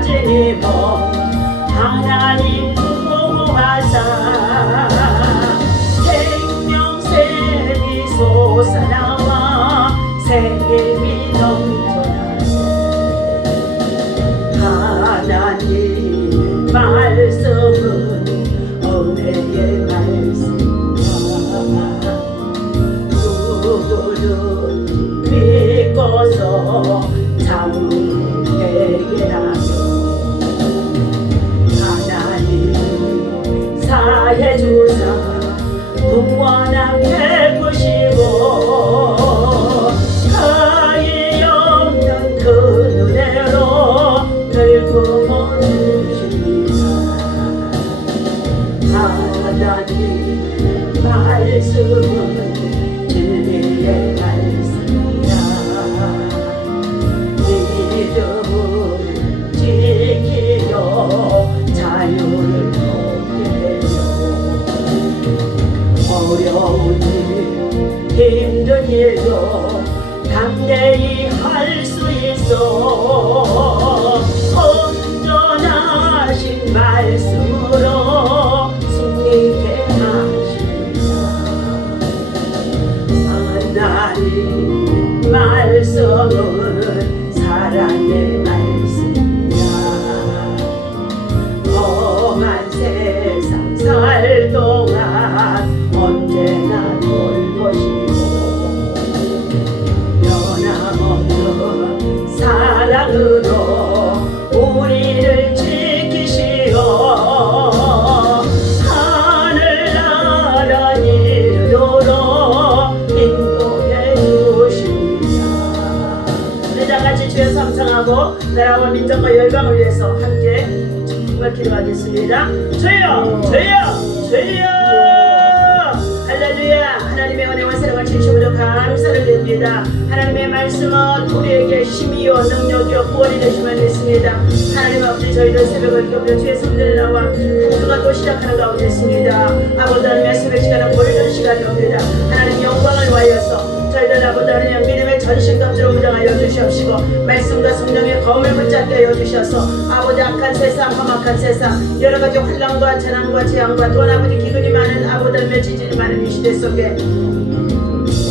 가지니 뭐 하나님 보호하사 생명샘이 솟아나와 생명이 넘쳐나네. 하나님 말씀은 은혜의 말씀이야. 누구든지 믿고서 참회개하며 하나님 사해 주사 구원함 베푸시고 가히 없는 그 은혜로 늘 품어주십니다. 하나님 말씀은 진리의 말씀이야. 믿음을 지키려 자유를 얻게 되며 어려운 일 힘든 일도 담대히 할 수 있어 온전하신 말씀으로 승리케 하십니다. 하나님 말씀은 사랑의 말씀이야. 험한 세상 살 동안 언제나 돌보시고 변함없는 사랑으로 우리를 지키시어 하늘나라 이르도록 인도해 주십니다. 우리 다같이 주여 삼창하고 나라와 민족과 열방을 위해서 함께 정말 기도하겠습니다. 주여 주여 주여 할렐루야. 하나님의 은혜와 사랑을 진심으로 감사를 드립니다. 하나님의 말씀은 우리에게 힘이요 능력이요 구원이 되심을 믿습니다. 하나님 아버지 저희들 새벽을 깨우며 주의 성전에 나와 한 주간 또 시작하는 가운데 있습니다. 아버지 하나님의 새벽 시간은 보이는 시간이옵니다. 하나님 영광을 위하여서 저희들 아버지 하나님 믿음의 전신갑주로 무장하여 주시옵시고 말씀과 성령의 검을 붙잡게 하여 주셔서 아버지 악한 세상 험악한 세상 여러가지 환난과 재난과 재앙과 또 아버지 기근이 많은 아버지 하나님의 지진이 많은 이 시대 속에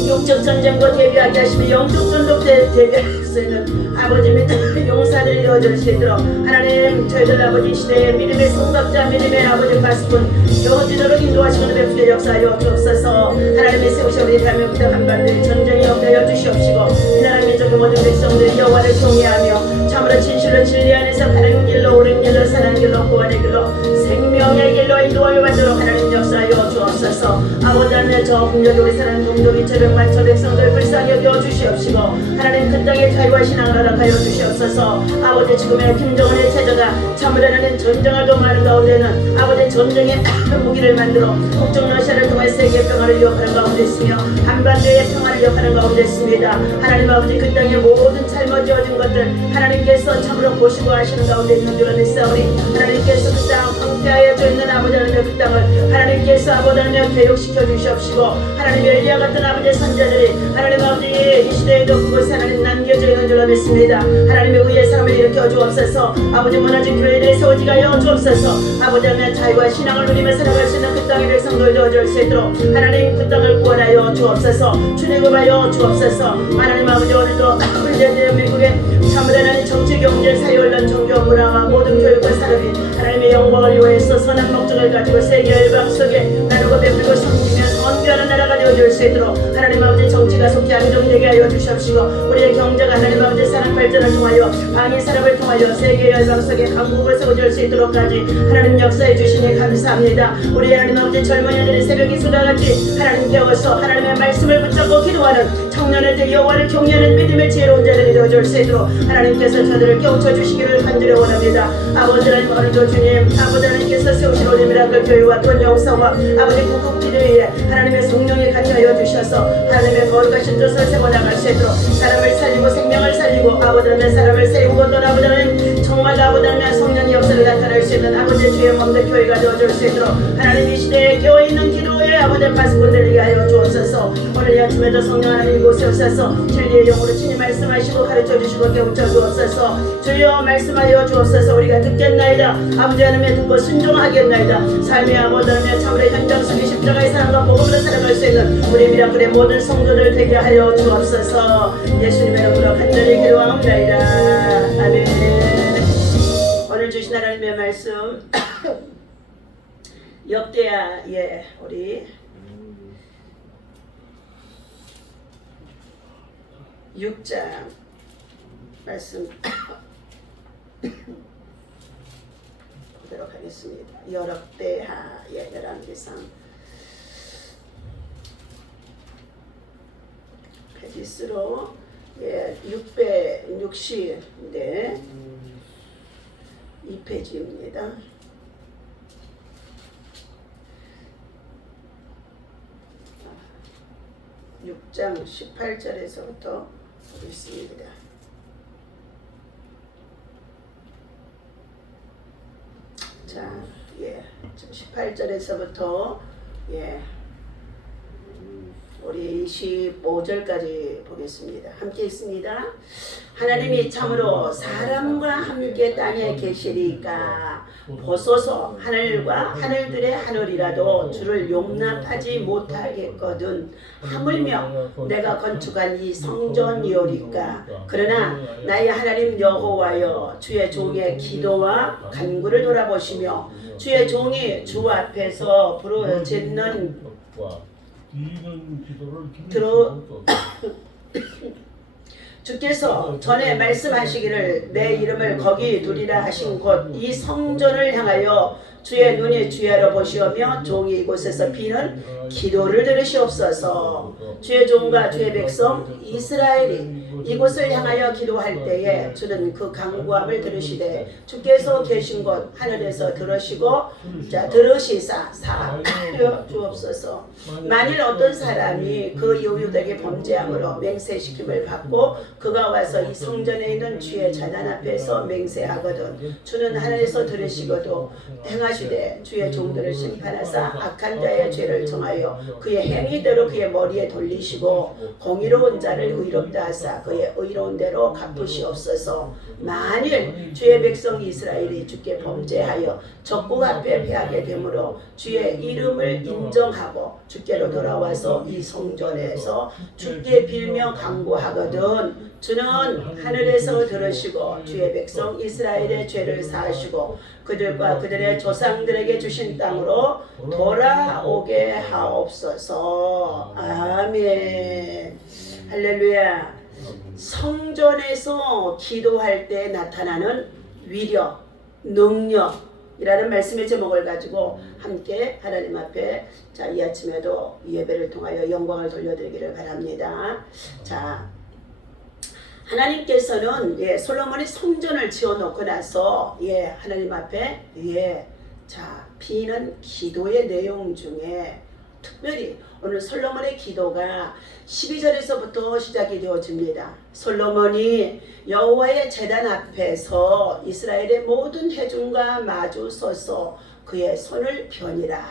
육적 전쟁과 대비하게 하시며 영적 전도 대비할 수 있는 아버지 믿음의 용사들이 되어줄 수 있도록 하나님 저희들 아버지 시대에 믿음의 성갑자 믿음의 아버지 가슴은 여호지도록 인도하시는 베푸게 역사하여 주옵소서. 하나님의 세우신 우리 대한민국 한반도에 전쟁이 없게 하여 주시옵시고 이 나라 민족의 모든 백성들이 여호와를 경외하며 참으로 진실로 진리 안에서 바른 길로 옳은 길로 선한 길로 구원의 길로 생명의 길로 인도하여 받도록 하나님 역사하여 주옵소서. 아버지 하나님 저 국력이 우리 사는 동족이 저병만 저 백성들 불쌍히 여겨 주시옵시고 하나님 그 땅에 자유와 신앙을 허락하여 주시옵소서. 아버지 지금의 김정은의 체제가 참으로 하나님 전쟁을 도모하는 가운데는 아버지 전쟁의 무기를 만들어 국정 러시아를 통해 세계 평화를 위협하는 가운데 있으며 한반도의 평화를 위협하는 가운데 있습니다. 하나님 아버지 그 땅의 모든 잘못지어진 것들 하나님께서 참으로 보시고 하시는 가운데 있는 줄을 믿사오니 하나님께서 그 땅 황폐하여 있는 아버지 하나님의 그 땅을 하나님께서 아버지 하나님 교육시켜 주시옵시고 하나님 엘리야 같은 아버지 선자들이 하나님 아버지 이 시대에도 그곳에 하나님 남겨져 있는 줄을 믿습니다. 하나님의 의의 사람을 일으켜 주옵소서. 아버지 무너진 교회들의 세워지게 하여 주옵소서. 아버지 하나님의 자유와 신앙을 누리며 살아갈 수 있는 그 땅의 백성들 되어줄 수 있도록 하나님 그 땅을 구원하여 주옵소서. 출애굽하여 주옵소서. 하나님 아버지 오늘도 우리 대한민국의 참으로 하나님 정치 경제 사회 언론 종교 문화와 모든 교육과 산업이 하나님의 영광을 위해서 선한 목적을 가지고 세계 열방 속에 나누고 베풀고 섬기면 언변한 나라가 되어줄 수 있도록 하나님 아버지 정치가 속히 안정되게 하여 주시옵시고 우리의 경제가 하나님 아버지 산업 발전을 통하여 방위 산업을 통하여 세계 열방 속에 강국을 세워줄 수 있도록까지 하나님 역사해 주시니 감사합니다. 우리 하나님 아버지 젊은이들이 새벽 이슬과 같이 하나님 깨워서 하나님의 말씀을 붙잡고 기도하는 청년애들 여호와를 경외하는 믿음의 지혜로운 자들이 되어줄 수 있도록 하나님께서 저들을 깨우쳐 주시기를 간절히 원합니다. 아버지 하나님 오늘도 주님 아버지 하나님께서 세우신 오늘 미라클 교회와 또 영사와 아버지 국국 기도회에 하나님의 성령이 같이 하여 주셔서 하나님의 거룩하신 뜻을 세워나갈 수 있도록 사람을 살리고 생명을 살리고 아버지 하나님의 사람을 세우고 또 아버지 하나님 정말 아버지 하나님의 성령의 역사를 나타낼 수 있는 아버지 주의 검대 교회가 되어줄 수 있도록 하나님 이 시대에 깨어있는 기도에 아버지 가슴 들리게 하여 주옵소서. 오늘 이 아침에도 성령 하나님 이곳에 오셔서 진리의 영으로 친히 말씀하시고 가르쳐주시고 깨우쳐 주옵소서. 주여 말씀하여 주옵소서. 우리가 듣겠나이다. 아버지 하나님의 듣고 순종하겠나이다. 삶의 아버지 하나님의 참으로 현장 속에 십자가의 사랑과 복음으로 살아갈 수 있는 우리 미라클의 모든 성도들 되게 하여 주옵소서. 예수님의 이름으로 간절히 기도하옵나이다. 아멘. 오늘 주신 하나님의 말씀 역대하 우리 6장 말씀 보도록 하겠습니다. 역대하 11개상 페이지수로 660인데 2페이지입니다. 6장 18절에서부터 보겠습니다. 자, 18절에서부터 우리 25절까지 보겠습니다. 함께 있습니다. 하나님이 참으로 사람과 함께 땅에 계시리까 보소서. 하늘과 하늘들의 하늘이라도 주를 용납하지 못하겠거든. 하물며 내가 건축한 이 성전이오리까. 그러나 나의 하나님 여호와여, 주의 종의 기도와 간구를 돌아보시며 주의 종이 주 앞에서 부르짖는 주께서 전에 말씀하시기를 내 이름을 거기 두리라 하신 곳 이 성전을 향하여 주의 눈이 주야로 보시오며 종이 이곳에서 비는 기도를 들으시옵소서. 주의 종과 주의 백성 이스라엘이 이곳을 향하여 기도할 때에 주는 그 간구함을 들으시되 주께서 계신 곳 하늘에서 들으시고 들으시사 사하여 주옵소서. 만일 어떤 사람이 그 이웃에게 범죄함으로 맹세시킴을 받고 그가 와서 이 성전에 있는 주의 제단 앞에서 맹세하거든 주는 하늘에서 들으시고도 행하시되 주의 종들을 심판하사 악한 자의 죄를 정하여 그의 행위대로 그의 머리에 돌리시고 공의로운 자를 의롭다 하사 그의 의로운 대로 갚으시옵소서. 만일 주의 백성 이스라엘이 주께 범죄하여 적국 앞에 패하게 되므로 주의 이름을 인정하고 주께로 돌아와서 이 성전에서 주께 빌며 간구하거든 주는 하늘에서 들으시고 주의 백성 이스라엘의 죄를 사하시고 그들과 그들의 조상들에게 주신 땅으로 돌아오게 하옵소서. 아멘. 할렐루야. 성전에서 기도할 때 나타나는 위력, 능력이라는 말씀의 제목을 가지고 함께 하나님 앞에 이 아침에도 예배를 통하여 영광을 돌려드리기를 바랍니다. 자, 하나님께서는 솔로몬이 성전을 지어놓고 나서 하나님 앞에 비는 기도의 내용 중에 특별히 오늘 솔로몬의 기도가 12절에서부터 시작이 되어집니다. 솔로몬이 여호와의 제단 앞에서 이스라엘의 모든 회중과 마주 서서 그의 손을 펴니라.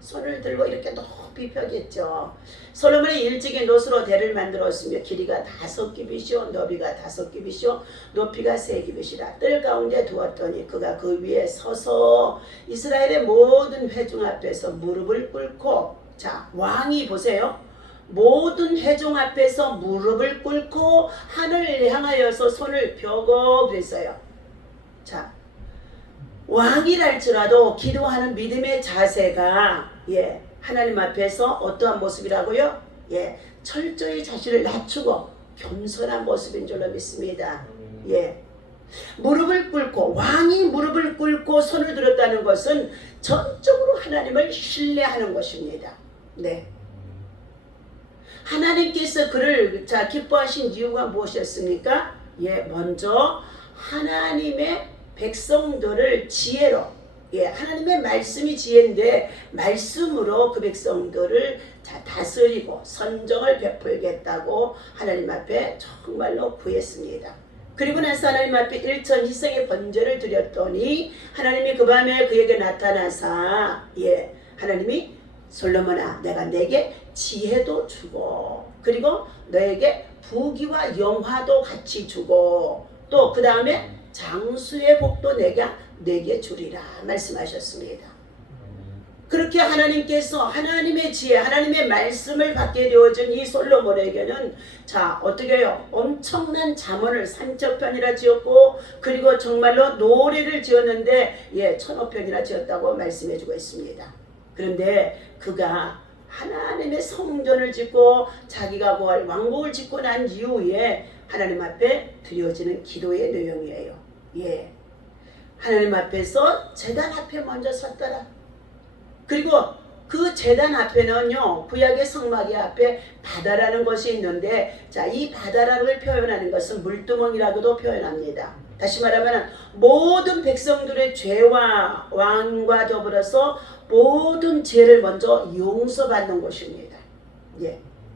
손을 들고 이렇게 높이 펴겠죠. 솔로몬이 일찍이 노스로 대를 만들었으며 길이가 5규빗이요 너비가 5규빗이요 높이가 3규빗이라 뜰 가운데 두었더니 그가 그 위에 서서 이스라엘의 모든 회중 앞에서 무릎을 꿇고 왕이 보세요. 모든 회중 앞에서 무릎을 꿇고 하늘을 향하여서 손을 펴고 그랬어요. 왕이랄지라도 기도하는 믿음의 자세가 하나님 앞에서 어떠한 모습이라고요? 철저히 자신을 낮추고 겸손한 모습인 줄로 믿습니다. 무릎을 꿇고 왕이 무릎을 꿇고 손을 들었다는 것은 전적으로 하나님을 신뢰하는 것입니다. 하나님께서 그를 기뻐하신 이유가 무엇이었습니까? 먼저 하나님의 백성들을 지혜로 하나님의 말씀이 지혜인데 말씀으로 그 백성들을 다스리고 선정을 베풀겠다고 하나님 앞에 정말로 구했습니다. 그리고 나서 하나님 앞에 일천 희생의 번제를 드렸더니 하나님이 그 밤에 그에게 나타나사 하나님이 솔로몬아 내가 내게 지혜도 주고 그리고 너에게 부귀와 영화도 같이 주고 또 그 다음에 장수의 복도 내게 주리라 말씀하셨습니다. 그렇게 하나님께서 하나님의 지혜 하나님의 말씀을 받게 되어진 이 솔로몬에게는 자 어떻게 해요? 엄청난 잠언을 3,000편이나 지었고 그리고 정말로 노래를 지었는데 1,000편이나 지었다고 말씀해 주고 있습니다. 그런데 그가 하나님의 성전을 짓고 자기가 구할 왕국을 짓고 난 이후에 하나님 앞에 드려지는 기도의 내용이에요. 하나님 앞에서 제단 앞에 먼저 섰더라. 그리고 그 제단 앞에는요 구약의 성막의 앞에 바다라는 것이 있는데 자 이 바다라를 표현하는 것은 물두멍이라고도 표현합니다. 다시 말하면 모든 백성들의 죄와 왕과 더불어서 모든 죄를 먼저 용서받는 것입니다.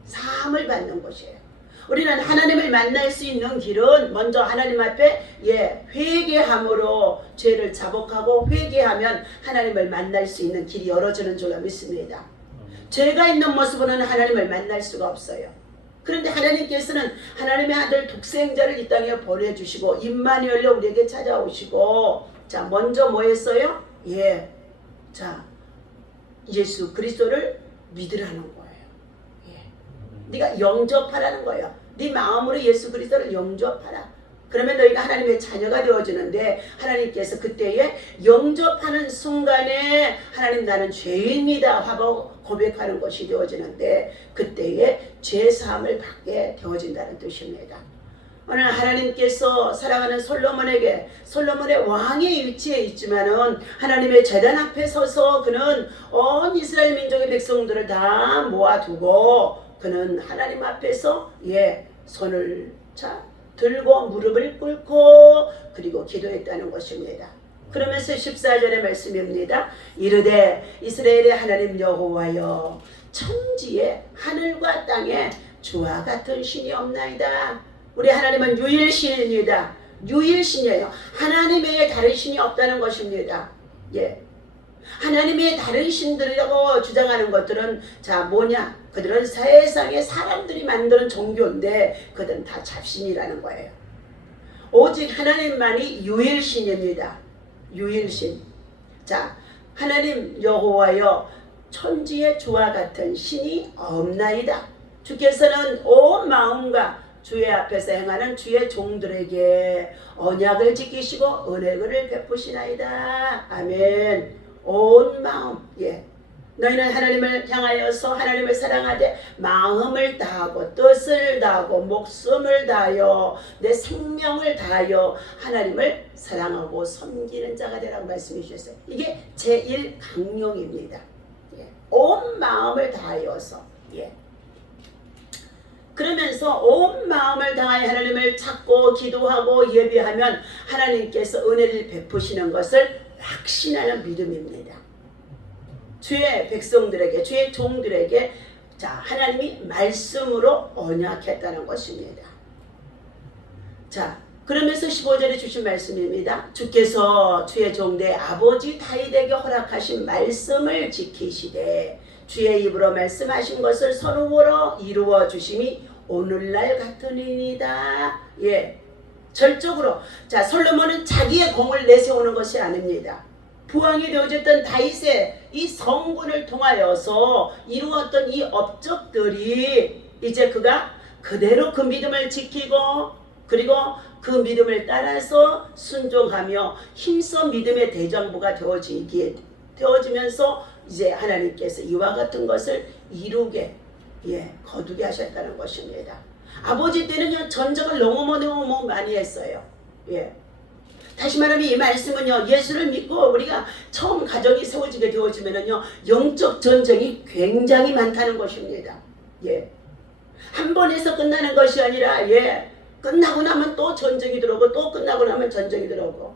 사함을 받는 것이에요. 우리는 하나님을 만날 수 있는 길은 먼저 하나님 앞에 회개함으로 죄를 자복하고 회개하면 하나님을 만날 수 있는 길이 열어지는 줄로 믿습니다. 죄가 있는 모습으로는 하나님을 만날 수가 없어요. 그런데 하나님께서는 하나님의 아들 독생자를 이 땅에 보내주시고 임마누엘로 우리에게 찾아오시고 자 먼저 뭐 했어요? 자 예수 그리스도를 믿으라는 거예요. 네가 영접하라는 거예요. 네 마음으로 예수 그리스도를 영접하라. 그러면 너희가 하나님의 자녀가 되어지는데 하나님께서 그때에 영접하는 순간에 하나님 나는 죄인이다 하고 고백하는 것이 되어지는데 그때에 죄사함을 받게 되어진다는 뜻입니다. 오늘 하나님께서 사랑하는 솔로몬에게 솔로몬의 왕의 위치에 있지만은 하나님의 제단 앞에 서서 그는 온 이스라엘 민족의 백성들을 다 모아두고 그는 하나님 앞에서 손을 들고 무릎을 꿇고 그리고 기도했다는 것입니다. 그러면서 14절의 말씀입니다. 이르되 이스라엘의 하나님 여호와여 천지에 하늘과 땅에 주와 같은 신이 없나이다. 우리 하나님은 유일신입니다. 유일신이에요. 하나님 외에 다른 신이 없다는 것입니다. 하나님의 다른 신들이라고 주장하는 것들은 자 뭐냐? 그들은 세상에 사람들이 만드는 종교인데 그들은 다 잡신이라는 거예요. 오직 하나님만이 유일신입니다. 유일신. 자 하나님 여호와여 천지의 주와 같은 신이 없나이다. 주께서는 온 마음과 주의 앞에서 행하는 주의 종들에게 언약을 지키시고 은혜를 베푸시나이다. 아멘. 온 마음 너희는 하나님을 향하여서 하나님을 사랑하되 마음을 다하고 뜻을 다하고 목숨을 다하여 내 생명을 다하여 하나님을 사랑하고 섬기는 자가 되라고 말씀해 주셨어요. 이게 제1강령입니다. 온 마음을 다하여서 그러면서 온 마음을 다하여 하나님을 찾고 기도하고 예배하면 하나님께서 은혜를 베푸시는 것을 확신하는 믿음입니다. 주의 백성들에게 주의 종들에게 자 하나님이 말씀으로 언약했다는 것입니다. 자 그러면서 15절에 주신 말씀입니다. 주께서 주의 종대 아버지 다윗에게 허락하신 말씀을 지키시되 주의 입으로 말씀하신 것을 선후로 이루어 주심이 오늘날 같으니이다. 절적으로 자 솔로몬은 자기의 공을 내세우는 것이 아닙니다. 부왕이 되어졌던 다윗의 이 성군을 통하여서 이루었던 이 업적들이 이제 그가 그대로 그 믿음을 지키고 그리고 그 믿음을 따라서 순종하며 힘써 믿음의 대장부가 되어지면서 이제 하나님께서 이와 같은 것을 이루게 거두게 하셨다는 것입니다. 아버지 때는요 전적을 너무 많이 했어요. 다시 말하면 이 말씀은요 예수를 믿고 우리가 처음 가정이 세워지게 되어지면은요 영적 전쟁이 굉장히 많다는 것입니다. 한 번에서 끝나는 것이 아니라 끝나고 나면 또 전쟁이 들어오고 또 끝나고 나면 전쟁이 들어오고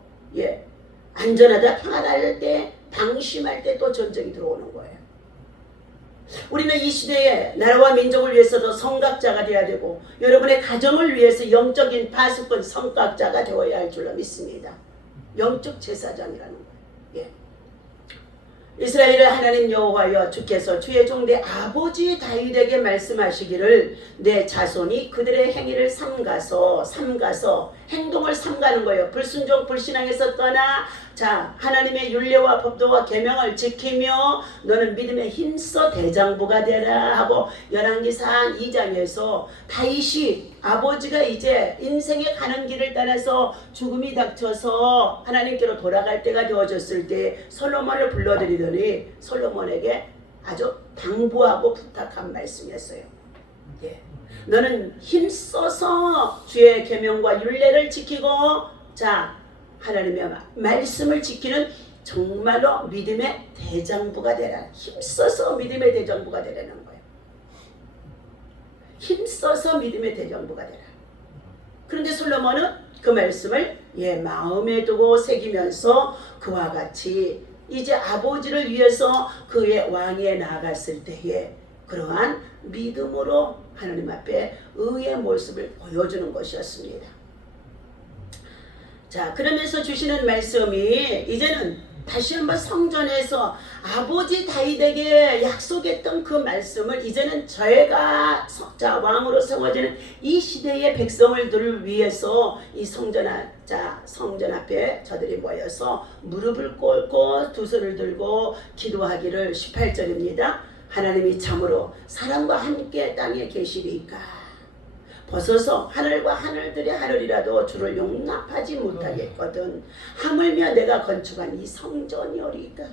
안전하다 평안할 때 방심할 때 또 전쟁이 들어오는 거예요. 우리는 이 시대에 나라와 민족을 위해서도 성각자가 되어야 되고 여러분의 가정을 위해서 영적인 파수꾼 성각자가 되어야 할 줄로 믿습니다. 영적 제사장이라는 거예요. 이스라엘의 하나님 여호와여 주께서 주의 종대 아버지 다윗에게 말씀하시기를 내 자손이 그들의 행위를 삼가서 행동을 삼가는 거예요. 불순종 불신앙에서 떠나 자 하나님의 율례와 법도와 계명을 지키며 너는 믿음에 힘써 대장부가 되라 하고 열왕기상 2장에서 다윗이 아버지가 이제 인생의 가는 길을 따라서 죽음이 닥쳐서 하나님께로 돌아갈 때가 되어졌을 때 솔로몬을 불러들이더니 솔로몬에게 아주 당부하고 부탁한 말씀이었어요. 예. 너는 힘써서 주의 계명과 율례를 지키고 자 하나님의 말씀을 지키는 정말로 믿음의 대장부가 되라. 힘써서 믿음의 대장부가 되라는 거예요. 힘써서 믿음의 대장부가 되라. 그런데 솔로몬은 그 말씀을 마음에 두고 새기면서 그와 같이 이제 아버지를 위해서 그의 왕위에 나아갔을 때에 그러한 믿음으로 하나님 앞에 의의 모습을 보여주는 것이었습니다. 자, 그러면서 주시는 말씀이 이제는 다시 한번 성전에서 아버지 다윗에게 약속했던 그 말씀을 이제는 저희가 왕으로 세워지는 이 시대의 백성들을 위해서 이 성전 앞에 저들이 모여서 무릎을 꿇고 두 손을 들고 기도하기를 18절입니다. 하나님이 참으로 사람과 함께 땅에 계시리까 벗어서 하늘과 하늘들이 하늘이라도 주를 용납하지 못하겠거든. 하물며 내가 건축한 이 성전이오리까.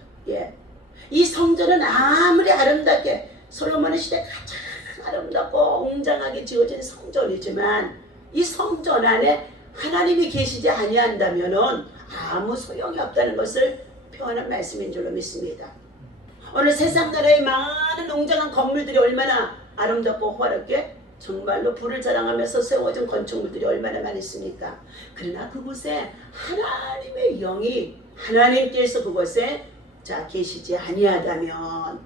이 성전은 아무리 아름답게 솔로몬의 시대 가장 아름답고 웅장하게 지어진 성전이지만 이 성전 안에 하나님이 계시지 아니한다면은 아무 소용이 없다는 것을 표현한 말씀인 줄로 믿습니다. 오늘 세상 나라의 많은 웅장한 건물들이 얼마나 아름답고 화렵게 정말로 부를 자랑하면서 세워진 건축물들이 얼마나 많이 있습니까? 그러나 그곳에 하나님의 영이 하나님께서 그곳에 계시지 아니하다면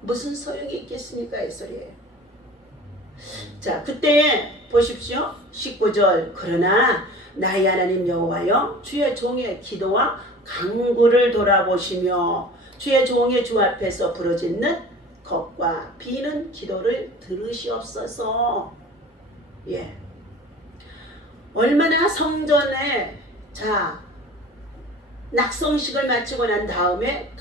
무슨 소용이 있겠습니까? 이 소리예요. 그때 보십시오. 19절 그러나 나의 하나님 여호와여 주의 종의 기도와 간구를 돌아보시며 주의 종의 주 앞에서 부르짖는 것과 비는 기도를 들으시옵소서. 얼마나 성전에 낙성식을 마치고 난 다음에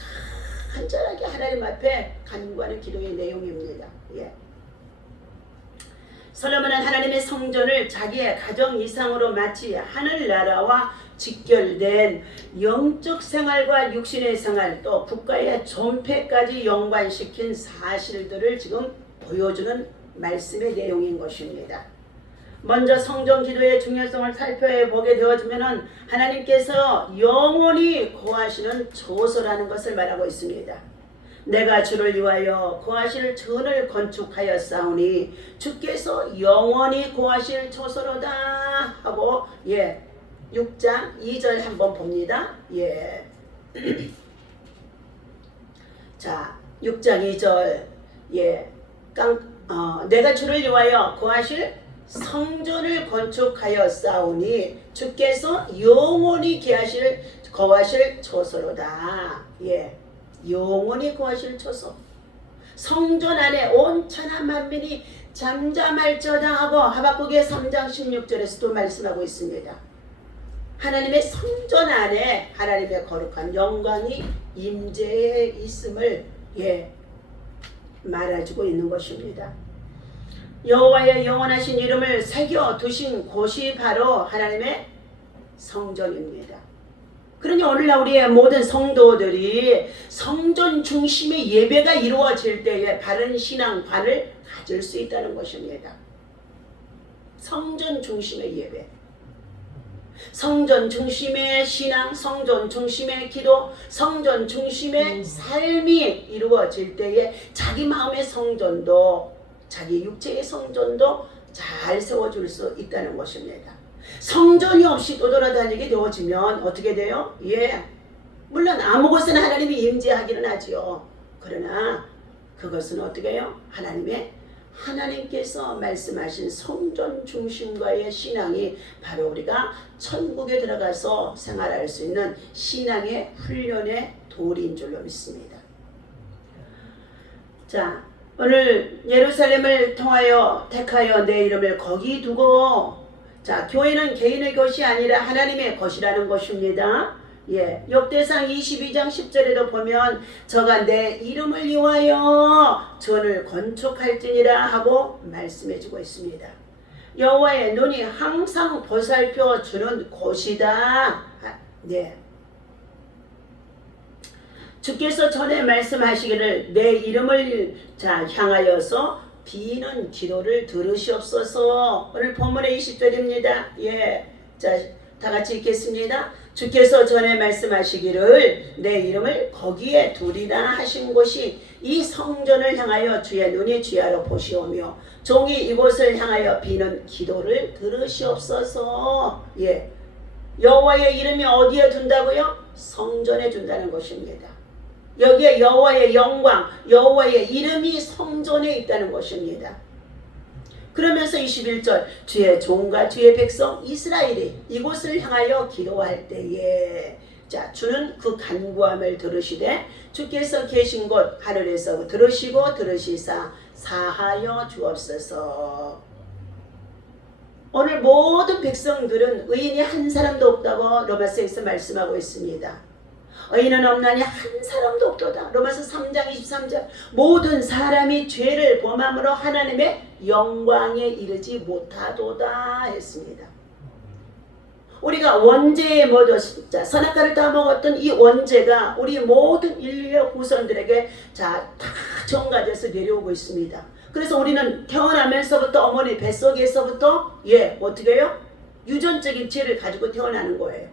간절하게 하나님 앞에 간구하는 기도의 내용입니다. 솔로몬은 하나님의 성전을 자기의 가정 이상으로 마치 하늘나라와 직결된 영적 생활과 육신의 생활 또 국가의 존폐까지 연관시킨 사실들을 지금 보여주는 말씀의 내용인 것입니다. 먼저 성전 기도의 중요성을 살펴보게 되어지면 하나님께서 영원히 거하시는 조소라는 것을 말하고 있습니다. 내가 주를 위하여 거하실 전을 건축하였사오니 주께서 영원히 거하실 조소로다 하고 6장 2절 한번 봅니다. 6장 2절 내가 주를 위하여 거하실 성전을 건축하였사오니 주께서 영원히 거하실 조소로다. 영원히 거하실 조소. 성전 안에 온 천하 만민이 잠잠할지어다 하고 하박국의 3장 16절에서도 말씀하고 있습니다. 하나님의 성전 안에 하나님의 거룩한 영광이 임재해 있음을 말해주고 있는 것입니다. 여호와의 영원하신 이름을 새겨 두신 곳이 바로 하나님의 성전입니다. 그러니 오늘날 우리의 모든 성도들이 성전 중심의 예배가 이루어질 때에 바른 신앙관을 가질 수 있다는 것입니다. 성전 중심의 예배, 성전 중심의 신앙, 성전 중심의 기도, 성전 중심의 삶이 이루어질 때에 자기 마음의 성전도 자기 육체의 성전도 잘 세워줄 수 있다는 것입니다. 성전이 없이 떠돌아다니게 되어지면 어떻게 돼요? 물론 아무 곳에나 하나님이 임재하기는 하지요. 그러나 그것은 어떻게 해요? 하나님의 하나님께서 말씀하신 성전 중심과의 신앙이 바로 우리가 천국에 들어가서 생활할 수 있는 신앙의 훈련의 도리인 줄로 믿습니다. 자, 오늘 예루살렘을 통하여 택하여 내 이름을 거기 두고, 자, 교회는 개인의 것이 아니라 하나님의 것이라는 것입니다. 예, 역대상 22장 10절에도 보면 저가 내 이름을 위하여 전을 건축할지니라 하고 말씀해주고 있습니다. 여호와의 눈이 항상 보살펴 주는 곳이다. 네. 주께서 전에 말씀하시기를 내 이름을 향하여서 비는 기도를 들으시옵소서. 오늘 본문의 20절입니다. 예, 자, 다 같이 읽겠습니다. 주께서 전에 말씀하시기를 내 이름을 거기에 두리라 하신 곳이 이 성전을 향하여 주의 눈이 주야로 보시오며 종이 이곳을 향하여 비는 기도를 들으시옵소서. 예, 여호와의 이름이 어디에 둔다고요? 성전에 둔다는 것입니다. 여기에 여호와의 영광, 여호와의 이름이 성전에 있다는 것입니다. 그러면서 21절 주의 종과 주의 백성 이스라엘이 이곳을 향하여 기도할 때에, 자, 주는 그 간구함을 들으시되 주께서 계신 곳 하늘에서 들으시고 들으시사 사하여 주옵소서. 오늘 모든 백성들은 의인이 한 사람도 없다고 로마서에서 말씀하고 있습니다. 의인은 없나니 한 사람도 없도다. 로마서 3장 23절 모든 사람이 죄를 범함으로 하나님의 영광에 이르지 못하도다 했습니다. 우리가 원죄에 모두 선악과를 따먹었던 이 원죄가 우리 모든 인류의 후손들에게 다 전가돼서 내려오고 있습니다. 그래서 우리는 태어나면서부터 어머니 뱃속에서부터 어떻게 해요? 유전적인 죄를 가지고 태어나는 거예요.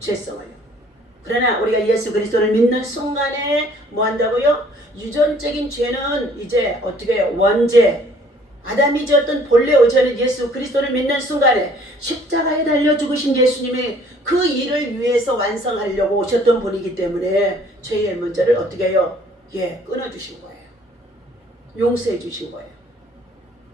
죄성을요. 그러나 우리가 예수 그리스도를 믿는 순간에 뭐 한다고요? 유전적인 죄는 이제 어떻게 해요? 원죄, 아담이 지었던 본래 의존은 예수 그리스도를 믿는 순간에 십자가에 달려 죽으신 예수님이 그 일을 위해서 완성하려고 오셨던 분이기 때문에 죄의 문제를 어떻게 해요? 끊어주신 거예요. 용서해 주신 거예요.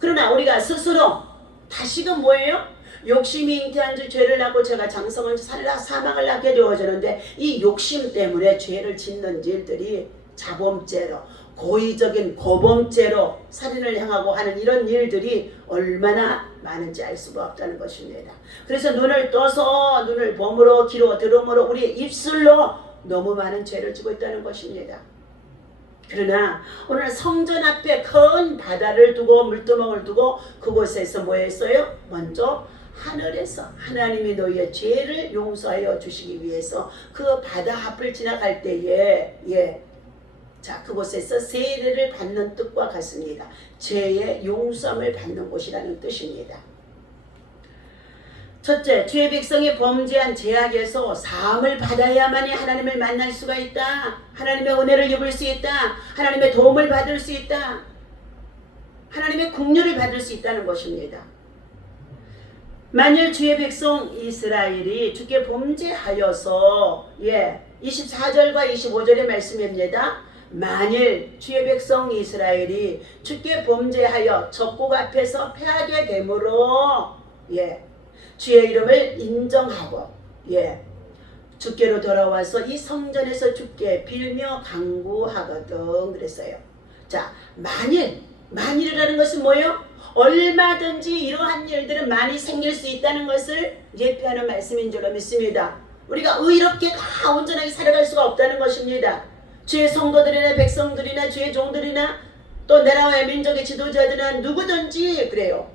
그러나 우리가 스스로 다시금 뭐예요? 욕심이 잉태한 주 죄를 낳고 제가 장성한 주 사망을 낳게 되어지는데 이 욕심 때문에 죄를 짓는 일들이 자범죄로, 고의적인 고범죄로 살인을 향하고 하는 이런 일들이 얼마나 많은지 알 수가 없다는 것입니다. 그래서 눈을 떠서 눈을 봄으로 귀로 들음으로 우리의 입술로 너무 많은 죄를 지고 있다는 것입니다. 그러나 오늘 성전 앞에 큰 바다를 두고 물두멍을 두고 그곳에서 뭐 했어요? 먼저 하늘에서 하나님이 너희의 죄를 용서하여 주시기 위해서 그 바다 앞을 지나갈 때에 자, 그곳에서 세례를 받는 뜻과 같습니다. 죄의 용서함을 받는 곳이라는 뜻입니다. 첫째, 주의 백성이 범죄한 죄악에서 사함을 받아야만이 하나님을 만날 수가 있다. 하나님의 은혜를 입을 수 있다. 하나님의 도움을 받을 수 있다. 하나님의 긍휼을 받을 수 있다는 것입니다. 만일 주의 백성 이스라엘이 주께 범죄하여서 24절과 25절의 말씀입니다. 만일 주의 백성 이스라엘이 주께 범죄하여 적국 앞에서 패하게 되므로 주의 이름을 인정하고 주께로 돌아와서 이 성전에서 주께 빌며 간구하거든 그랬어요. 자, 만일이라는 것은 뭐예요? 얼마든지 이러한 일들은 많이 생길 수 있다는 것을 예표하는 말씀인 줄로 믿습니다. 우리가 의롭게 다 온전하게 살아갈 수가 없다는 것입니다. 주의 성도들이나 백성들이나 주의 종들이나 또 나라의 민족의 지도자들은 누구든지 그래요.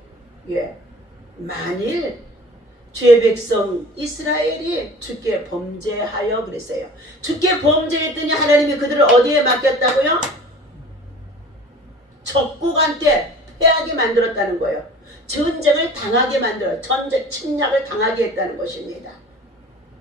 만일 주의 백성 이스라엘이 주께 범죄하여 그랬어요. 주께 범죄했더니 하나님이 그들을 어디에 맡겼다고요? 적국한테 패하게 만들었다는 거예요. 전쟁을 당하게 만들어 전쟁 침략을 당하게 했다는 것입니다.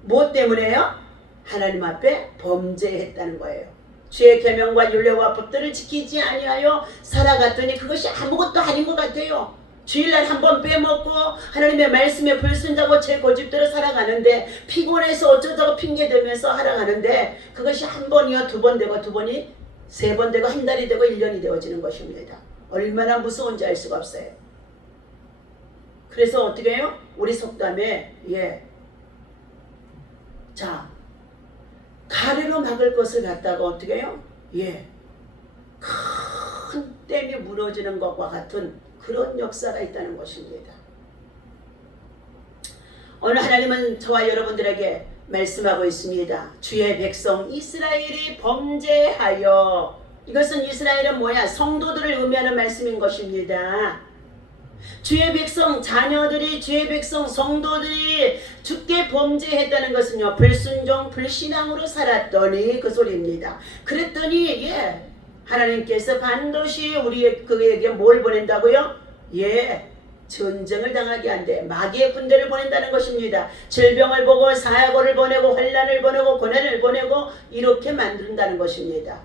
뭐 때문에요? 하나님 앞에 범죄했다는 거예요. 주의 계명과 율례와 법들을 지키지 아니하여 살아갔더니 그것이 아무것도 아닌 것 같아요. 주일날 한번 빼먹고 하나님의 말씀에 불순자고 제 고집대로 살아가는데 피곤해서 어쩌자고 핑계대면서 살아가는데 그것이 한 번이요 두 번 되고 두 번이 세 번 되고 한 달이 되고 1년이 되어지는 것입니다. 얼마나 무서운지 알 수가 없어요. 그래서 어떻게 해요? 우리 속담에 자, 가래로 막을 것을 갖다가 어떻게 해요? 큰 댐이 무너지는 것과 같은 그런 역사가 있다는 것입니다. 오늘 하나님은 저와 여러분들에게 말씀하고 있습니다. 주의 백성 이스라엘이 범죄하여, 이것은 이스라엘은 뭐야? 성도들을 의미하는 말씀인 것입니다. 주의 백성 자녀들이, 주의 백성 성도들이 주께 범죄했다는 것은요, 불순종 불신앙으로 살았더니 그 소리입니다. 그랬더니 하나님께서 반드시 그에게 뭘 보낸다고요? 전쟁을 당하게 한대, 마귀의 군대를 보낸다는 것입니다. 질병을 보고 사고를 보내고 환난을 보내고 고난을 보내고 이렇게 만든다는 것입니다.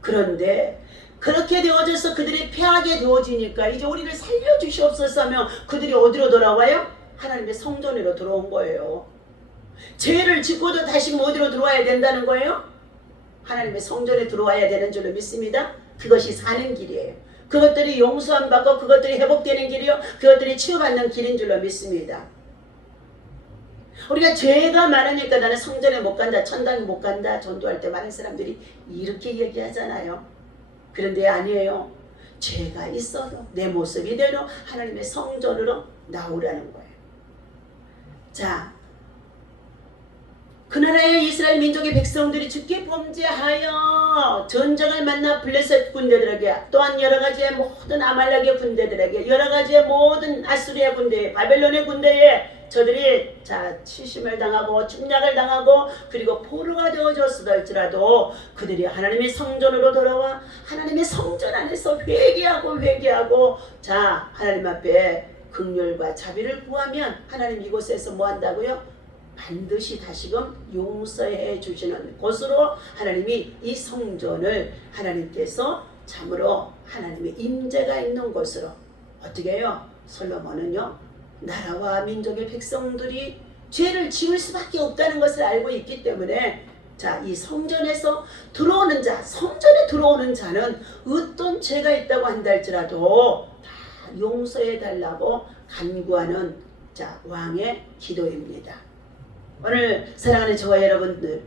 그런데 그렇게 되어져서 그들이 패하게 되어지니까 이제 우리를 살려주시옵소서 하며 그들이 어디로 돌아와요? 하나님의 성전으로 들어온 거예요. 죄를 짓고도 다시 어디로 들어와야 된다는 거예요? 하나님의 성전에 들어와야 되는 줄로 믿습니다. 그것이 사는 길이에요. 그것들이 용서함 받고 그것들이 회복되는 길이요, 그것들이 치유받는 길인 줄로 믿습니다. 우리가 죄가 많으니까 나는 성전에 못 간다, 천당에 못 간다, 전도할 때 많은 사람들이 이렇게 얘기하잖아요. 그런데 아니에요. 죄가 있어도 내 모습 이대로 하나님의 성전으로 나오라는 거예요. 자, 그 나라의 이스라엘 민족의 백성들이 주께 범죄하여 전쟁을 만나 블레셋 군대들에게, 또한 여러가지의 모든 아말렉의 군대들에게, 여러가지의 모든 아수리아 군대, 바벨론의 군대에 저들이 치심을 당하고 침략을 당하고 그리고 포로가 되어졌을지라도 그들이 하나님의 성전으로 돌아와 하나님의 성전 안에서 회개하고 하나님 앞에 긍휼과 자비를 구하면 하나님 이곳에서 뭐 한다고요? 반드시 다시금 용서해 주시는 곳으로 하나님이 이 성전을 하나님께서 참으로 하나님의 임재가 있는 곳으로, 어떻게 해요? 솔로몬은요, 나라와 민족의 백성들이 죄를 지을 수밖에 없다는 것을 알고 있기 때문에 이 성전에서 들어오는 자, 성전에 들어오는 자는 어떤 죄가 있다고 한다 할지라도 다 용서해 달라고 간구하는 왕의 기도입니다. 오늘 사랑하는 저와 여러분들,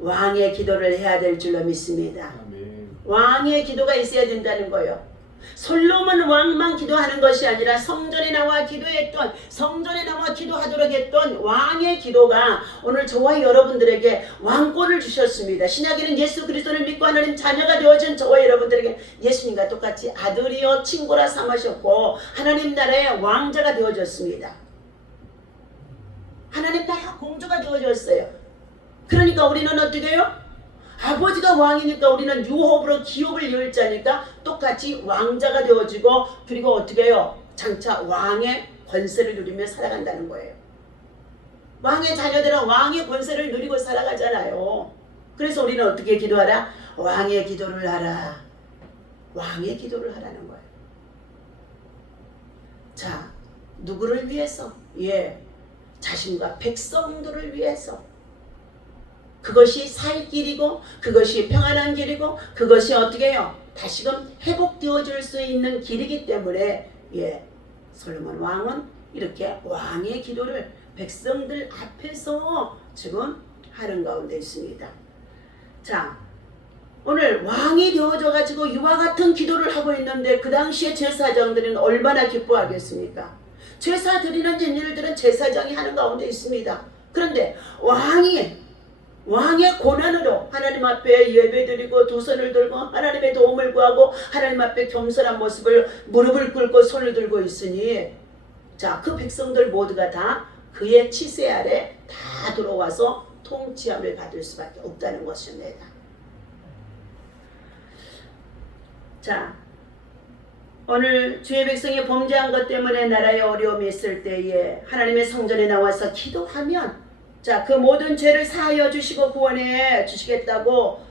왕의 기도를 해야 될 줄로 믿습니다. 아멘. 왕의 기도가 있어야 된다는 거예요. 솔로몬 왕만 기도하는 것이 아니라 성전에 나와 기도했던, 성전에 나와 기도하도록 했던 왕의 기도가 오늘 저와 여러분들에게 왕권을 주셨습니다. 신약에는 예수 그리스도를 믿고 하나님 자녀가 되어진 저와 여러분들에게 예수님과 똑같이 아들이요 친구라 삼으셨고 하나님 나라의 왕자가 되어졌습니다. 하나님 나라 공주가 되어졌어요. 그러니까 우리는 어떻게 해요? 아버지가 왕이니까 우리는 유업으로 기업을 이을 자니까 똑같이 왕자가 되어지고, 그리고 어떻게 해요? 장차 왕의 권세를 누리며 살아간다는 거예요. 왕의 자녀들은 왕의 권세를 누리고 살아가잖아요. 그래서 우리는 어떻게 기도하라? 왕의 기도를 하라. 왕의 기도를 하라는 거예요. 자, 누구를 위해서? 자신과 백성들을 위해서. 그것이 살 길이고 그것이 평안한 길이고 그것이 어떻게 해요? 다시금 회복되어질 수 있는 길이기 때문에 솔로몬 왕은 이렇게 왕의 기도를 백성들 앞에서 지금 하는 가운데 있습니다. 자, 오늘 왕이 되어져 가지고 이와 같은 기도를 하고 있는데 그 당시에 제사장들은 얼마나 기뻐하겠습니까? 제사 드리는 일들은 제사장이 하는 가운데 있습니다. 그런데 왕의 고난으로 하나님 앞에 예배드리고 두 손을 들고 하나님의 도움을 구하고 하나님 앞에 겸손한 모습을 무릎을 꿇고 손을 들고 있으니 그 백성들 모두가 다 그의 치세 아래 다 들어와서 통치함을 받을 수밖에 없다는 것입니다. 오늘 주의 백성이 범죄한 것 때문에 나라에 어려움이 있을 때에 하나님의 성전에 나와서 기도하면 그 모든 죄를 사하여 주시고 구원해 주시겠다고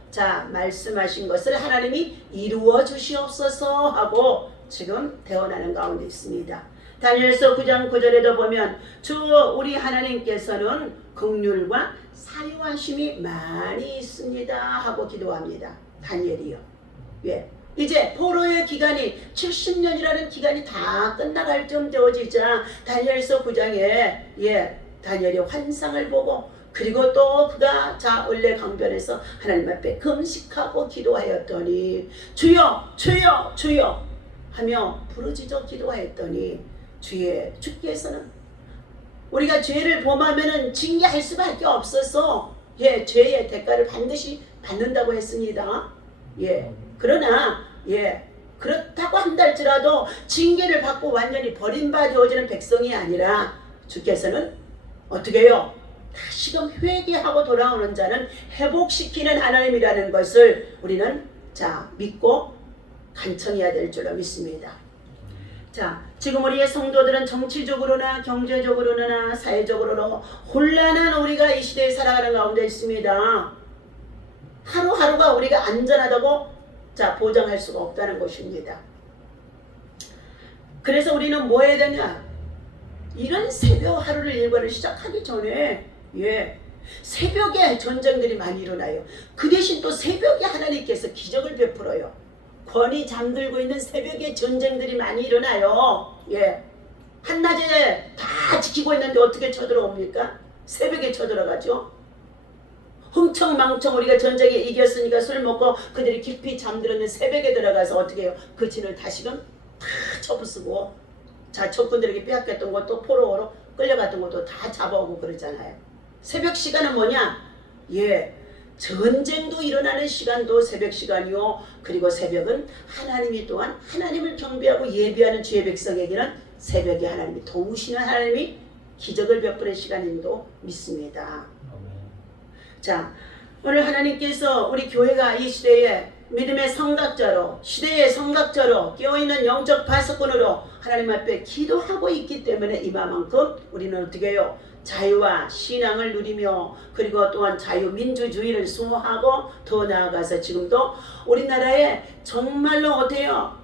말씀하신 것을 하나님이 이루어 주시옵소서 하고 지금 대언하는 가운데 있습니다. 다니엘서 9장 9절에도 보면 주 우리 하나님께서는 긍휼과 사유하심이 많이 있습니다 하고 기도합니다. 다니엘이요. 이제 포로의 기간이 70년이라는 기간이 다 끝나갈 쯤 되어지자 다니엘서 9장에 다니엘이 환상을 보고 그리고 또 그가 을레 강변에서 하나님 앞에 금식하고 기도하였더니 주여 주여 주여 하며 부르짖어 기도하였더니 주께서는 우리가 죄를 범하면은 징계할 수밖에 없어서 죄의 대가를 반드시 받는다고 했습니다. 그러나 그렇다고 한달지라도 징계를 받고 완전히 버림받아지는 백성이 아니라 주께서는 어떻게 해요? 다시금 회개하고 돌아오는 자는 회복시키는 하나님이라는 것을 우리는 믿고 간청해야 될 줄로 믿습니다. 지금 우리의 성도들은 정치적으로나 경제적으로나 사회적으로나 혼란한 우리가 이 시대에 살아가는 가운데 있습니다. 하루하루가 우리가 안전하다고 보장할 수가 없다는 것입니다. 그래서 우리는 뭐 해야 되냐? 이런 새벽 하루를 일과를 시작하기 전에 새벽에 전쟁들이 많이 일어나요. 그 대신 또 새벽에 하나님께서 기적을 베풀어요. 권이 잠들고 있는 새벽에 전쟁들이 많이 일어나요. 한낮에 다 지키고 있는데 어떻게 쳐들어옵니까? 새벽에 쳐들어가죠. 흥청망청 우리가 전쟁에 이겼으니까 술 먹고 그들이 깊이 잠들었는데 새벽에 들어가서 어떻게 해요? 그 진을 다시금 다 쳐부수고 적군들에게 빼앗겼던 것도 포로로 끌려갔던 것도 다 잡아오고 그러잖아요. 새벽 시간은 뭐냐? 전쟁도 일어나는 시간도 새벽 시간이요. 그리고 새벽은 하나님이 또한 하나님을 경배하고 예배하는 주의 백성에게는 새벽에 하나님이 도우시는 하나님이 기적을 베푸는 시간임도 믿습니다. 오늘 하나님께서 우리 교회가 이 시대에 믿음의 성각자로 시대의 성각자로 깨어있는 영적 파수꾼으로 하나님 앞에 기도하고 있기 때문에 이만큼 우리는 어떻게 해요? 자유와 신앙을 누리며 그리고 또한 자유민주주의를 수호하고 더 나아가서 지금도 우리나라에 정말로 어때요?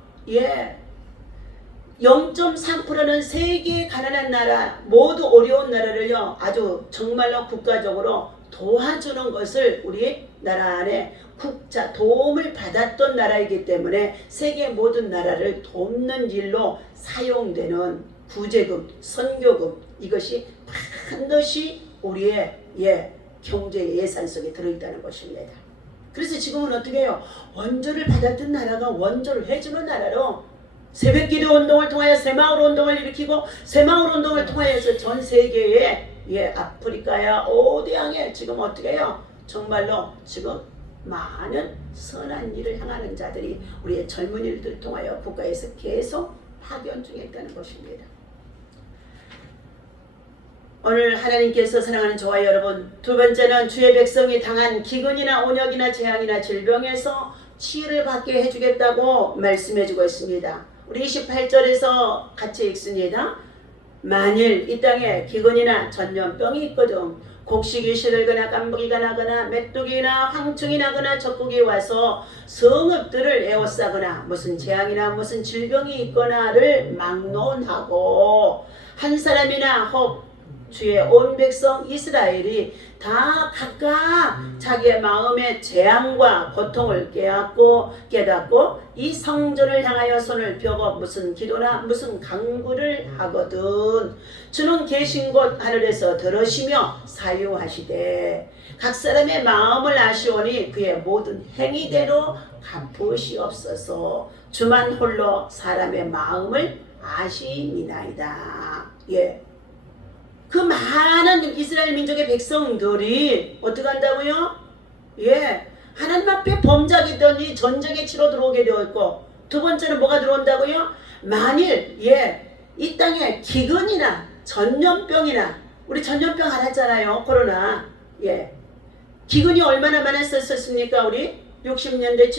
0.3%는 세계에 가난한 나라 모두 어려운 나라를요 아주 정말로 국가적으로 도와주는 것을 우리 나라 안에 도움을 받았던 나라이기 때문에 세계 모든 나라를 돕는 일로 사용되는 구제금, 선교금 이것이 반드시 우리의 경제 예산 속에 들어있다는 것입니다. 그래서 지금은 어떻게 해요? 원조를 받았던 나라가 원조를 해주는 나라로 새벽기도 운동을 통하여 새마을 운동을 일으키고 새마을 운동을 통하여서 전 세계에 아프리카야 오대양에 지금 어떻게 해요? 정말로 지금 많은 선한 일을 향하는 자들이 우리의 젊은이들 통하여 국가에서 계속 파견 중에 있다는 것입니다. 오늘 하나님께서 사랑하는 저와 여러분, 두 번째는 주의 백성이 당한 기근이나 온역이나 재앙이나 질병에서 치유를 받게 해주겠다고 말씀해주고 있습니다. 우리 28절에서 같이 읽습니다. 만일 이 땅에 기근이나 전염병이 있거든 곡식이 시들거나 깐부기가 나거나 메뚜기나 황충이 나거나 적국이 와서 성읍들을 에워싸거나 무슨 재앙이나 무슨 질병이 있거나를 막론하고 한 사람이나 혹 주의 온 백성 이스라엘이 다 각각 자기의 마음의 재앙과 고통을 깨닫고 이 성전을 향하여 손을 펴고 무슨 기도나 무슨 간구를 하거든 주는 계신 곳 하늘에서 들으시며 사유하시되 각 사람의 마음을 아시오니 그의 모든 행위대로 갚으시옵소서. 주만 홀로 사람의 마음을 아시니나이다. 그 많은 이스라엘 민족의 백성들이 어떻게 한다고요? 하나님 앞에 범죄하겠더니 전쟁에 치러 들어오게 되었고, 두 번째는 뭐가 들어온다고요? 만일 이 땅에 기근이나 전염병이나, 우리 전염병 알았잖아요. 코로나. 기근이 얼마나 많았었습니까? 우리 60년대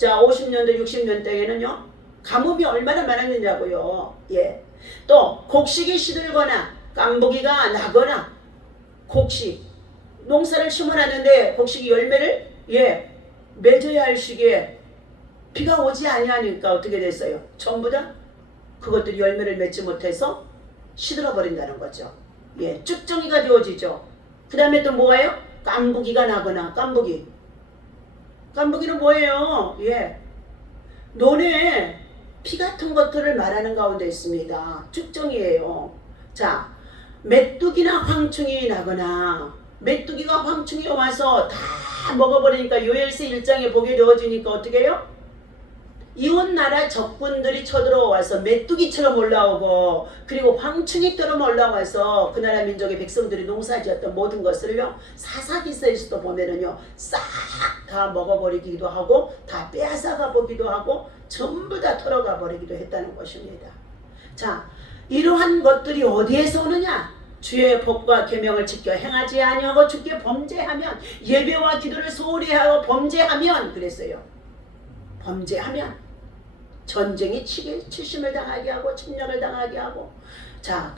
50년대 60년대에는요 가뭄이 얼마나 많았느냐고요. 또 곡식이 시들거나 깐부기가 나거나, 곡식 농사를 심어놨는데 곡식이 열매를 맺어야 할 시기에 비가 오지 아니하니까 어떻게 됐어요? 전부 다 그것들이 열매를 맺지 못해서 시들어 버린다는 거죠. 쭉정이가 되어지죠. 그 다음에 또 뭐예요? 깐부기가 나거나, 깐부기는 뭐예요? 논에 피 같은 것들을 말하는 가운데 있습니다. 축정이에요. 자, 메뚜기나 황충이 나거나 메뚜기가 황충이 와서 다 먹어버리니까 요엘서 1장에 보게 되어지니까 어떻게 해요? 이웃나라 적군들이 쳐들어와서 메뚜기처럼 올라오고 그리고 황충이처럼 올라와서 그 나라 민족의 백성들이 농사지었던 모든 것을요 사사기서에서도 보면은요 싹 다 먹어버리기도 하고 다 빼앗아가 보기도 하고 전부 다 털어가 버리기도 했다는 것입니다. 자, 이러한 것들이 어디에서 오느냐? 주의 법과 계명을 지켜 행하지 아니하고 주께 범죄하면 예배와 기도를 소홀히 하고 범죄하면 그랬어요. 범죄하면 전쟁이 치심을 당하게 하고 침략을 당하게 하고 자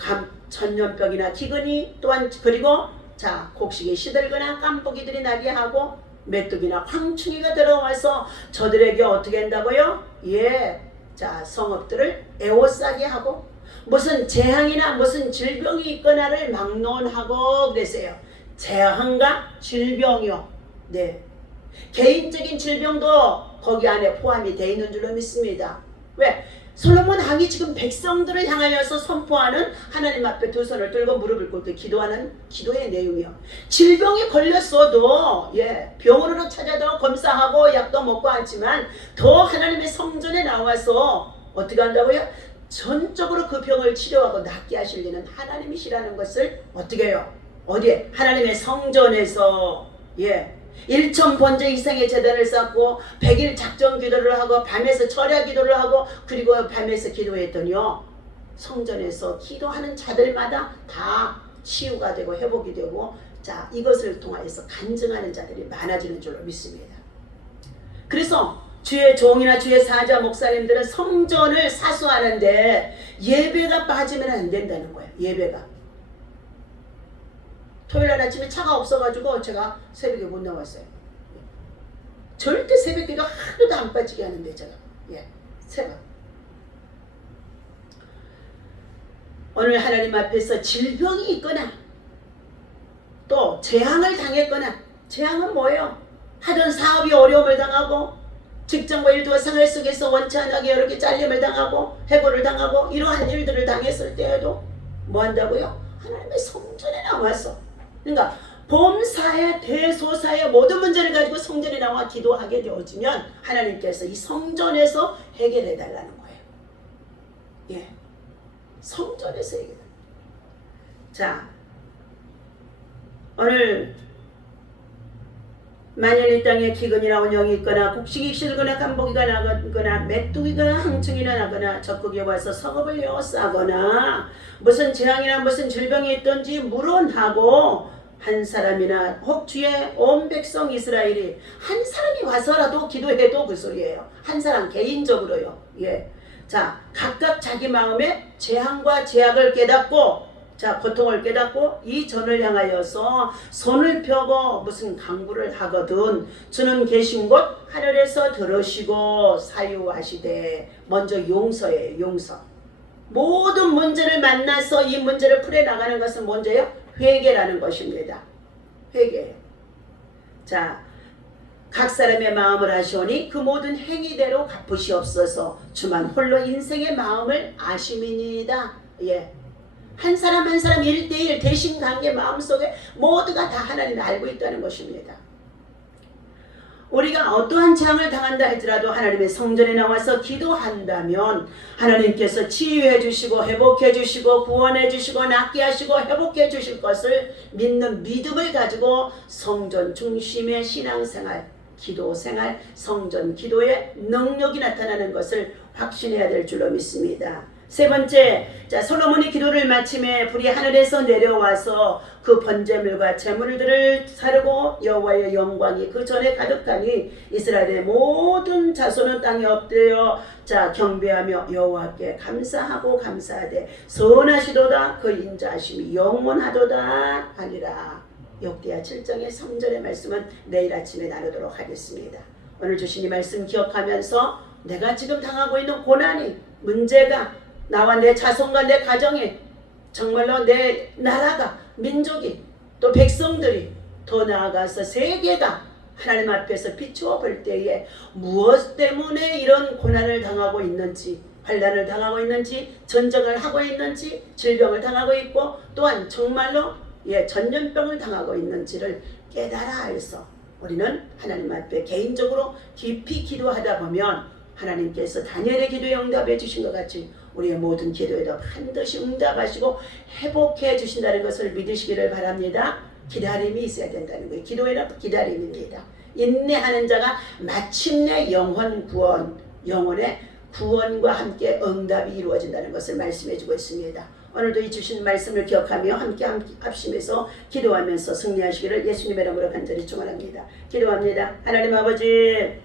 전염병이나 기근이 또한 그리고 자 곡식이 시들거나 깜빡이들이 나게 하고 메뚜기나 황충이가 들어와서 저들에게 어떻게 한다고요? 예, 자 성읍들을 에워싸게 하고 무슨 재앙이나 무슨 질병이 있거나를 막론하고 그랬어요. 재앙과 질병이요. 네. 개인적인 질병도 거기 안에 포함이 되어 있는 줄로 믿습니다. 왜? 솔로몬 왕이 지금 백성들을 향하여서 선포하는 하나님 앞에 두 손을 들고 무릎을 꿇고 기도하는 기도의 내용이요. 질병이 걸렸어도 예, 병원으로 찾아도 검사하고 약도 먹고 하지만 더 하나님의 성전에 나와서 어떻게 한다고요? 전적으로 그 병을 치료하고 낫게 하실 리는 하나님이시라는 것을 어떻게 해요? 어디에? 하나님의 성전에서 예. 1천 번째 이상의 제단을 쌓고 100일 작정 기도를 하고 밤에서 철야 기도를 하고 그리고 밤에서 기도했더니요 성전에서 기도하는 자들마다 다 치유가 되고 회복이 되고 자 이것을 통하여서 간증하는 자들이 많아지는 줄로 믿습니다. 그래서 주의 종이나 주의 사자 목사님들은 성전을 사수하는데 예배가 빠지면 안 된다는 거예요. 예배가 토요일날 아침에 차가 없어가지고 제가 새벽에 못 나왔어요. 절대 새벽기도 하루도 안 빠지게 하는데 제가 예, 새벽 오늘 하나님 앞에서 질병이 있거나 또 재앙을 당했거나 재앙은 뭐예요? 하던 사업이 어려움을 당하고 직장과 일도와 생활 속에서 원치 않게 여러 개 잘림을 당하고 해고를 당하고 이러한 일들을 당했을 때에도 뭐 한다고요? 하나님의 성전에 나와서 그러니까 범사의 대소사의 모든 문제를 가지고 성전에 나와 기도하게 되어지면 하나님께서 이 성전에서 해결해 달라는 거예요. 예, 성전에서 해결해. 자, 오늘 만일 이 땅에 기근이나 원형이 있거나 곡식이 실거나 깜보기가 나거나 메뚜기가 항충이나 나거나 적국이 와서 성읍을 에워싸거나 무슨 재앙이나 무슨 질병이 있든지 물어나고 한 사람이나 혹 주의 온 백성 이스라엘이 한 사람이 와서라도 기도해도 그 소리예요. 한 사람 개인적으로요. 예. 자, 각각 자기 마음에 재앙과 제약을 깨닫고 자, 고통을 깨닫고 이 전을 향하여서 손을 펴고 무슨 강구를 하거든 주는 계신 곳 하늘에서 들으시고 사유하시되 먼저 용서예요. 용서. 모든 문제를 만나서 이 문제를 풀어나가는 것은 먼저요. 회개라는 것입니다. 회개예요. 자, 각 사람의 마음을 아시오니 그 모든 행위대로 갚으시옵소서. 주만 홀로 인생의 마음을 아심이니이다. 예. 한 사람 한 사람 1대1 대신 관계 마음속에 모두가 다 하나님을 알고 있다는 것입니다. 우리가 어떠한 재앙을 당한다 할지라도 하나님의 성전에 나와서 기도한다면 하나님께서 치유해 주시고 회복해 주시고 구원해 주시고 낫게 하시고 회복해 주실 것을 믿는 믿음을 가지고 성전 중심의 신앙생활, 기도생활, 성전 기도의 능력이 나타나는 것을 확신해야 될 줄로 믿습니다. 세 번째, 자 솔로몬이 기도를 마침에 불이 하늘에서 내려와서 그 번제물과 제물들을 사르고 여호와의 영광이 그 전에 가득하니 이스라엘의 모든 자손은 땅에 엎드려 자 경배하며 여호와께 감사하고 감사하되 선하시도다 그 인자하심이 영원하도다 하니라. 역대하 7장의 3절의 말씀은 내일 아침에 나누도록 하겠습니다. 오늘 주신 이 말씀 기억하면서 내가 지금 당하고 있는 고난이 문제가 나와 내 자손과 내 가정이 정말로 내 나라가 민족이 또 백성들이 더 나아가서 세계가 하나님 앞에서 비추어 볼 때에 무엇 때문에 이런 고난을 당하고 있는지, 환난을 당하고 있는지, 전쟁을 하고 있는지, 질병을 당하고 있고 또한 정말로 전염병을 당하고 있는지를 깨달아 알서 우리는 하나님 앞에 개인적으로 깊이 기도하다 보면 하나님께서 다니엘의 기도에 응답해 주신 것 같이 우리의 모든 기도에도 반드시 응답하시고 회복해 주신다는 것을 믿으시기를 바랍니다. 기다림이 있어야 된다는 거예요. 기도에는 기다림입니다. 인내하는 자가 마침내 영혼 구원, 영혼의 구원과 함께 응답이 이루어진다는 것을 말씀해 주고 있습니다. 오늘도 이 주신 말씀을 기억하며 함께 합심해서 기도하면서 승리하시기를 예수님의 이름으로 간절히 축원합니다. 기도합니다. 하나님 아버지,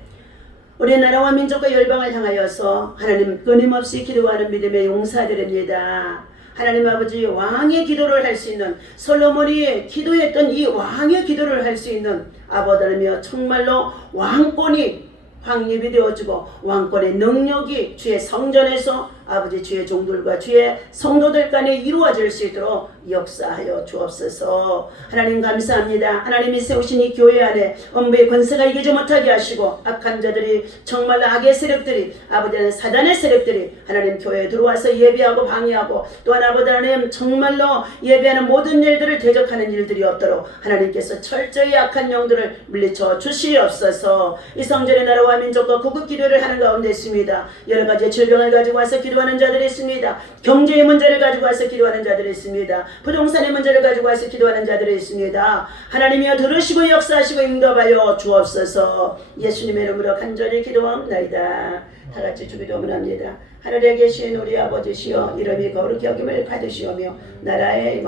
우리나라와 민족과 열방을 향하여서 하나님 끊임없이 기도하는 믿음의 용사들입니다. 하나님 아버지, 왕의 기도를 할 수 있는, 솔로몬이 기도했던 이 왕의 기도를 할 수 있는 아버지며 정말로 왕권이 확립이 되어지고 왕권의 능력이 주의 성전에서 아버지 주의 종들과 주의 성도들 간에 이루어질 수 있도록 역사하여 주옵소서. 하나님 감사합니다. 하나님이 세우신 이 교회 안에 음부의 권세가 이기지 못하게 하시고 악한 자들이 정말로 악의 세력들이 아버지는 사단의 세력들이 하나님 교회에 들어와서 예배하고 방해하고 또한 아버지 하나님 정말로 예배하는 모든 일들을 대적하는 일들이 없도록 하나님께서 철저히 악한 영들을 물리쳐 주시옵소서. 이 성전의 나라와 민족과 구급 기도를 하는 가운데 있습니다. 여러 가지 질병을 가지고 와서 기도하는 자들이 있습니다. 경제의 문제를 가지고 와서 기도하는 자들이 있습니다. 부동산의 문제를 가지고 와서 기도하는 자들이 있습니다. 하나님이여 들으시고 역사하시고 응답하여 주옵소서. 예수님의 이름으로 간절히 기도합니다. 다 같이 주기도문 합니다. 하늘에 계신 우리 아버지시여, 이름이 거룩히 여김을 받으시오며 나라의